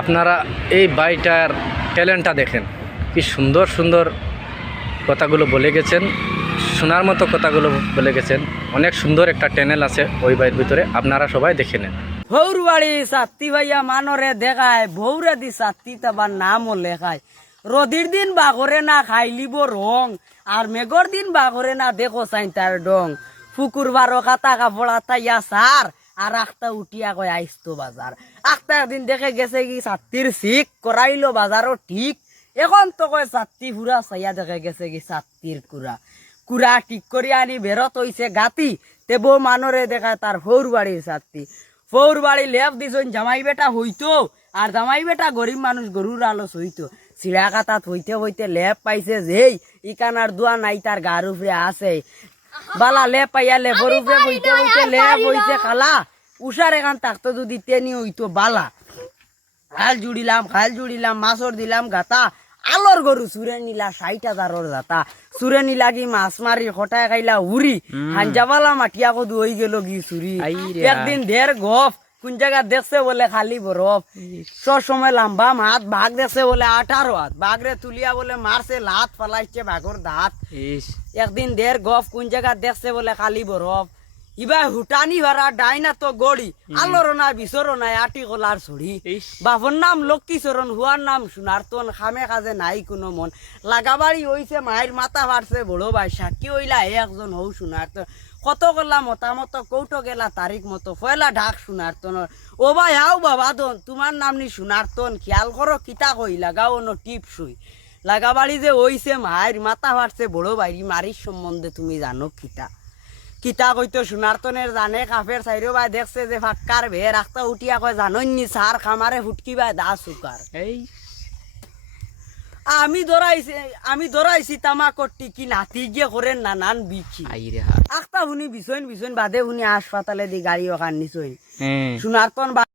আপনারা এই বাইটার ট্যালেন্টটা দেখেন, কি সুন্দর সুন্দর কথাগুলো বলে গেছেন, শোনার মতো কথাগুলো বলে গেছেন। অনেক সুন্দর একটা চ্যানেল আছে ওই বাইর ভিতরে, আপনারা সবাই দেখে নেন। ভৌর বাড়ি সাত্তি ভাইয়া মানরে দেখায়, ভৌরে দি সাত্তি তাবার নামও লেখায়। রদির দিন বাঘরে না খাইলিব রং, আর মেঘর দিন বাঘরে না দেখো চাইন তার ডং। ফুকুর বারো কাতা কাপড় তাইয়া সার, আর আখটা উঠিয়া কয় আইসতো বাজার। আখটা একদিন দেখে গেছে কি সাত্তির শিখ করাইলো বাজারও ঠিক। এখন তো কয় সাত্তি ফুরা চাইয়া দেখে গেছে কি সাত্তির কুড়া। কুড়া ঠিক করি আনি বেরত হইছে গাতি, তে বউ মানরে দেখায় তার ভৌর বাড়ির সাত্তি। ফৌর বাড়ি লেপ দিছন জামাই বেটা হইতো, আর জামাই বেটা গরিব মানুষ গরুর আলস হইতো। চিড়া কাতাত হইতে হইতে লেপ পাইছে যেই, ইকানার দোয়া নাই তার গার উপরে আছে। বালা লেপ পাইয়া লেপর উপরে হইতে হইতে লেপ হইছে খালা, উষার এখান থাকতো যদি তেনি হইতো বালা। খাল জুড়িলাম মাছর দিলাম গাতা, আলোর গরু চুরে নিলা ৬০,০০০ জাতা। চুরে নিলা কি মাছ মারি হটায় খাইলা উড়ি, হাঞ্জাবালা মাটিয়া কদু হয়ে গেল কি চুরি। একদিন ঢের গপ, কোন জায়গা দেখছে বলে খালি বরফ। সব সময় লাম্বা মাত, বাঘ দেখছে বলে 18 হাত। বাঘরে তুলিয়া বলে মারছে লাত, ফালাইছে বাঘর দাঁত। একদিন ঢের গপ, কোন জায়গা দেখছে বলে খালি বরফ। ইবা হুটানি ভাড়া ডাইনা তো গড়ি, আলোর না বিচর নাই আটি কলার ছড়ি। বাপর নাম লক্ষ্মী চরণ, হুয়ার নাম সোনারতন, খামে কাজে নাই কোনো মন। লাগাবাড়ি হইছে মায়ের মাথা বাড়ছে বড় ভাই, সাক্ষী হইলা একজন হৌ সোনারতন। কত গেলা মতামত কৌটো গেলা তারিখ মতো, ফয়লা ঢাক সোনারতন। ও ভাই আও বাবা দন, তোমার নাম নি সোনারতন, খেয়াল করো কিতা কই লাগাও ন টিপ শুই। লাগাবাড়ি যে হইছে মায়ের মাথা বাড়ছে বড় ভাই, মারির সম্বন্ধে তুমি জানো কিতা কিতা কইতো সোনারতনের জানে কাফের সাইরো ভাই দেখছে যে ফাক্কার ভে রাখতা উঠিয়া কয় জানইনি সার খামারে ফুটকি ভাই দা সুকার। এই আমি ধরাইছি তামাকটি কি নাতি গিয়ে করেন নানান বিকি আখতা শুনি বিছইন বাদে শুনি হাসপাতালে দি গাড়ি ওখান নিছই সোনারতন।